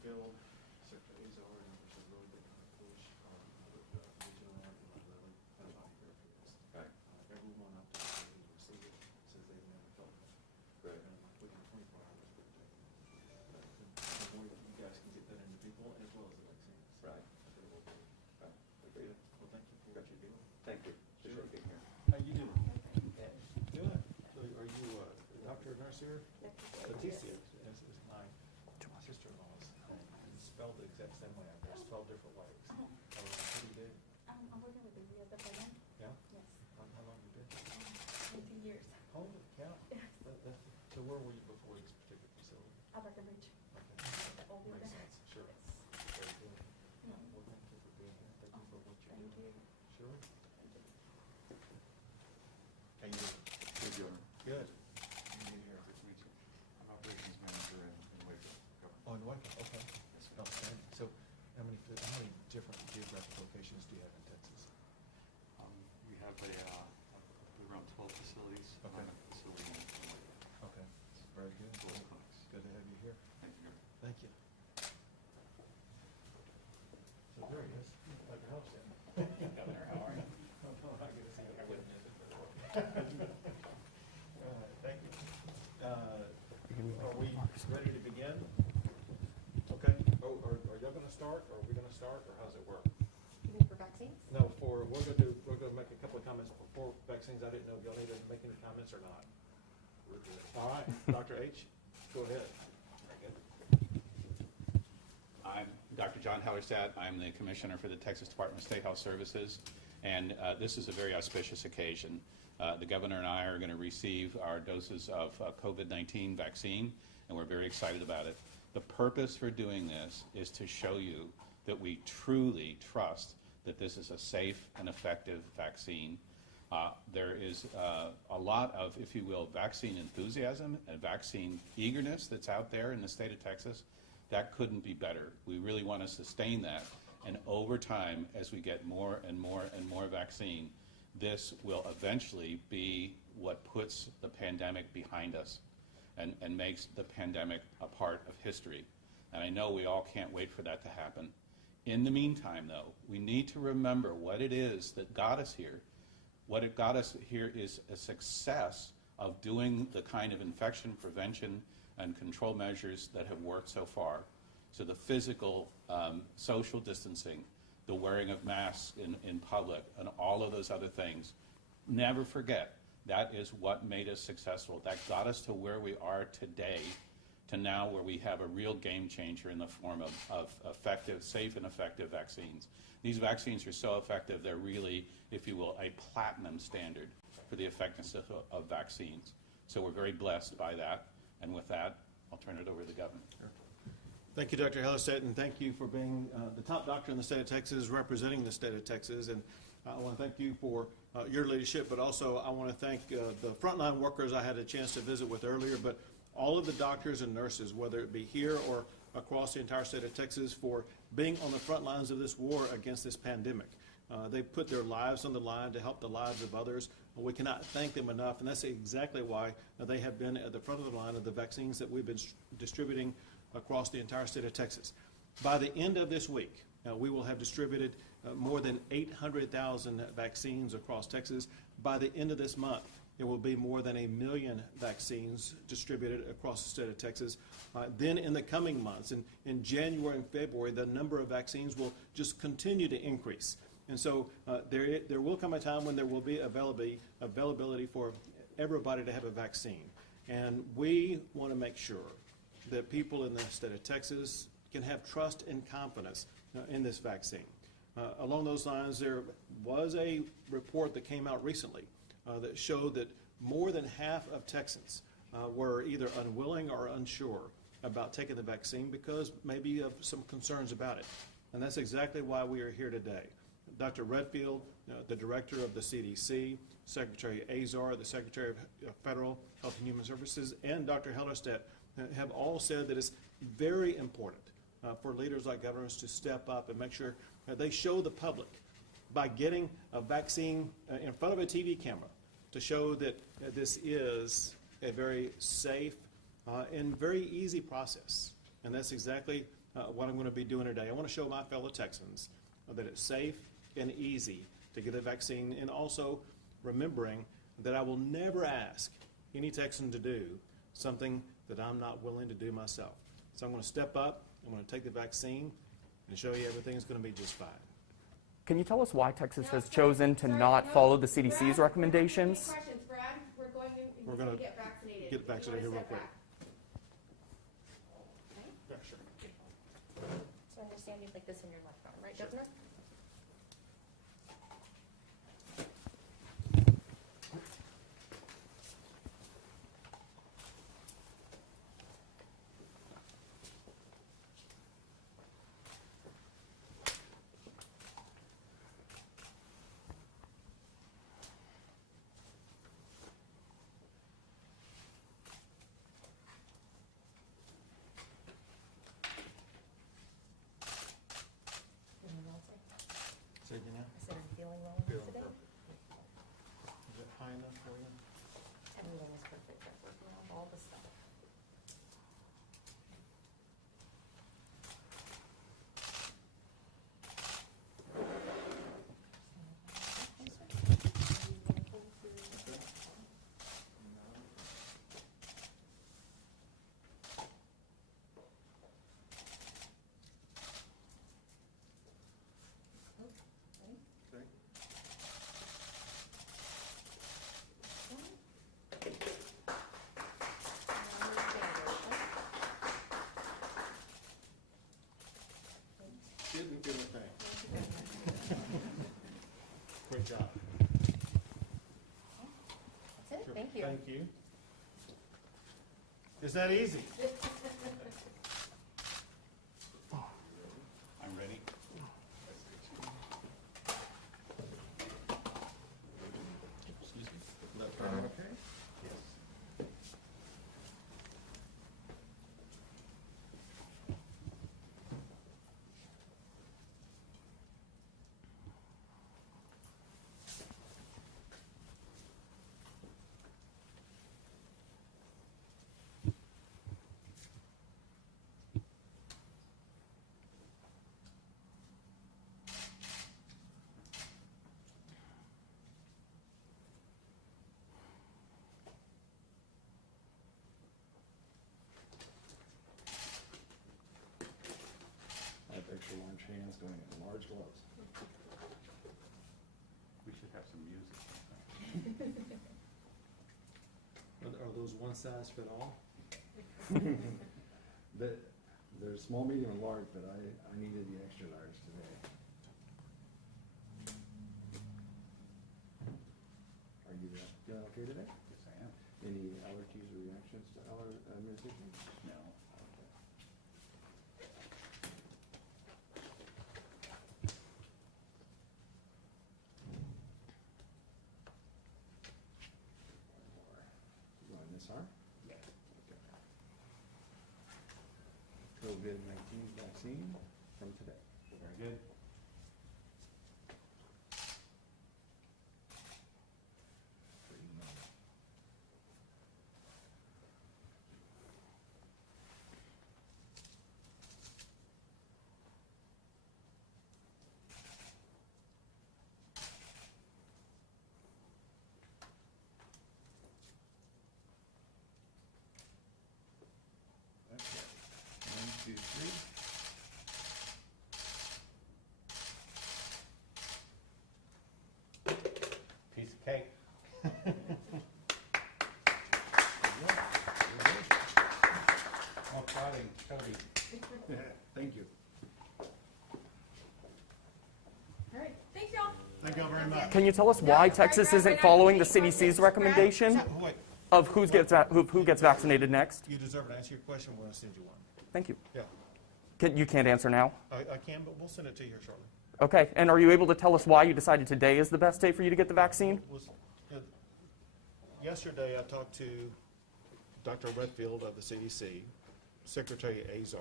Redfield, Secretary Azar, and there's a really big push with the regional and Lily had about here for this. Right. Everyone up to the state has received it, says they've never felt it. Right. And within 24 hours, we're taking it. The more you guys can get that into people, as well as the vaccines. Right. They will do. Right. Agreed. Well, thank you for what you're doing. Thank you. Appreciate being here. How you doing? Good. So are you a doctor or nurse here? Leticia is my sister-in-law's name. It's spelled the exact same way out there, spelled different ways. What do you do? I'm working with the department. Yeah? Yes. How long you been? 18 years. Holy cow. Yes. So where were you before this particular facility? Abbott and Ridge. Okay. The old Makes building. sense, sure. Yes. Very good. Mm. Well, thank you for being here. Thank you for what you're Thank doing. you. Sure. Thank you. How you doing? Good, Joe. Good. You need here. Good to meet you. I'm operations manager in Waco. Oh, in Waco, okay. Outstanding. So how many different geographic locations do you have in Texas? We have around 12 facilities. Okay. A facility in Waco. Okay, very good. 12 clinics. Good to have you here. Thank you. Thank you. So there he is, Dr. Halstead. Governor, how are you? I get to see you. I wouldn't miss it for the work. Thank you. Are we ready to begin? Okay. Oh, are y'all gonna start, or are we gonna start, or how's it work? You mean for vaccines? No, we're gonna make a couple of comments before vaccines. I didn't know if y'all needed to make any comments or not. We're good. All right, Dr. H, go ahead. Very good. I'm Dr. John Hellerstadt. I'm the Commissioner for the Texas Department of State Health Services, and this is a very auspicious occasion. The Governor and I are going to receive our doses of COVID-19 vaccine, and we're very excited about it. The purpose for doing this is to show you that we truly trust that this is a safe and effective vaccine. There is a lot of, if you will, vaccine enthusiasm and vaccine eagerness that's out there in the state of Texas. That couldn't be better. We really want to sustain that. And over time, as we get more and more and more vaccine, this will eventually be what puts the pandemic behind us and makes the pandemic a part of history. And I know we all can't wait for that to happen. In the meantime, though, we need to remember what it is that got us here. What it got us here is a success of doing the kind of infection prevention and control measures that have worked so far. So the physical, social distancing, the wearing of masks in public, and all of those other things. Never forget, that is what made us successful. That got us to where we are today, to now where we have a real game changer in the form of effective, safe and effective vaccines. These vaccines are so effective, they're really, if you will, a platinum standard for the effectiveness of vaccines. So we're very blessed by that. And with that, I'll turn it over to the Governor. Thank you, Dr. Hellerstedt, and thank you for being the top doctor in the state of Texas, representing the state of Texas. And I want to thank you for your leadership, but also I want to thank the frontline workers I had a chance to visit with earlier, but all of the doctors and nurses, whether it be here or across the entire state of Texas, for being on the front lines of this war against this pandemic. They put their lives on the line to help the lives of others. We cannot thank them enough, and that's exactly why they have been at the front of the line of the vaccines that we've been distributing across the entire state of Texas. By the end of this week, we will have distributed more than 800,000 vaccines across Texas. By the end of this month, there will be more than 1 million vaccines distributed across the state of Texas. Then in the coming months, in January and February, the number of vaccines will just continue to increase. And so there will come a time when there will be availability for everybody to have a vaccine. And we want to make sure that people in the state of Texas can have trust and confidence in this vaccine. Along those lines, there was a report that came out recently that showed that more than half of Texans were either unwilling or unsure about taking the vaccine because maybe of some concerns about it. And that's exactly why we are here today. Dr. Redfield, the director of the CDC, Secretary Azar, the Secretary of Federal Health and Human Services, and Dr. Hellerstedt have all said that it's very important for leaders like governors to step up and make sure they show the public by getting a vaccine in front of a TV camera to show that this is a very safe and very easy process. And that's exactly what I'm going to be doing today. I want to show my fellow Texans that it's safe and easy to get the vaccine, and also remembering that I will never ask any Texan to do something that I'm not willing to do myself. So I'm going to step up, I'm going to take the vaccine, and show you everything's going to be just fine. Can you tell us why Texas No, has sorry, chosen to sorry, not no. follow the CDC's Brad, recommendations? We're not taking questions, Brad. We're going We're to gonna get vaccinated. get If you vaccinated here wanna real step quick. back. Okay. Yeah, sure. So I understand you'd like this in your left arm, right, Governor? Feeling well, sir? Say again now? I said, are you feeling well Feeling today? Is it high enough for you? Everything is perfect. We're working on all the stuff. Okay. Didn't get a thing. Great job. That's it, thank you. Thank you. Is that easy? I'm ready. Excuse me. Left arm, okay? I have extra large hands going in large gloves. We should have some music. Are those one size fit all? They're small, medium, and large, but I needed the extra large today. Are you feeling okay today? Yes, I am. Any allergies or reactions to medication? No. Okay. You want this arm? Yeah. Okay. COVID-19 vaccine from today. Very good. Okay. 1, 2, 3. Piece of cake. More prodding, Cody. Thank you. All right, thanks, y'all. Thank y'all very much. Can you tell us No, why Brad, Texas Brad, isn't Brad, following the I have any CDC's questions. recommendation Brad, Wait, of who gets vaccinated next? you deserve to answer your question. We're going to send you one. Thank you. Yeah, You can't answer now? I can, but we'll send it to you here shortly. Okay, and are you able to tell us why you decided today is the best day for you to get the vaccine? Yesterday, I talked to Dr. Redfield of the CDC, Secretary Azar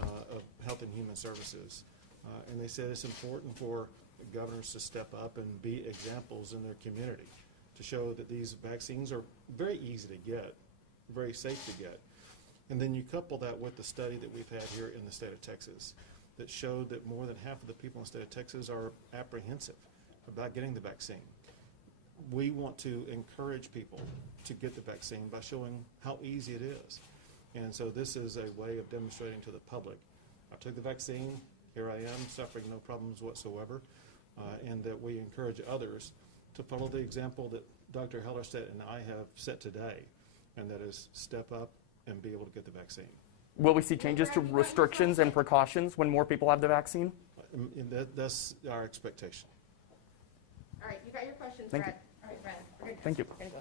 of Health and Human Services, and they said it's important for governors to step up and be examples in their community to show that these vaccines are very easy to get, very safe to get. And then you couple that with the study that we've had here in the state of Texas that showed that more than half of the people in the state of Texas are apprehensive about getting the vaccine. We want to encourage people to get the vaccine by showing how easy it is. And so this is a way of demonstrating to the public, I took the vaccine, here I am, suffering no problems whatsoever, and that we encourage others to follow the example that Dr. Hellerstedt and I have set today, and that is step up and be able to get the vaccine. Will we see changes to restrictions and precautions when more people have the vaccine? And that's our expectation. All right, you got your questions, Thank Brad. All right, Brad, we're good. Thank you. We're gonna go.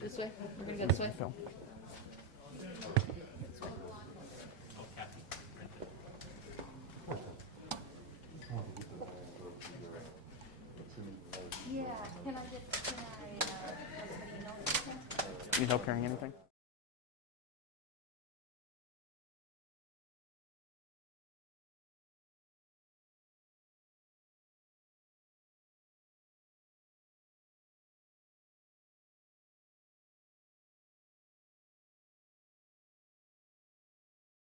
This way? We're gonna go this way? Phil. Yeah, can I have somebody email this to him? Need help carrying anything?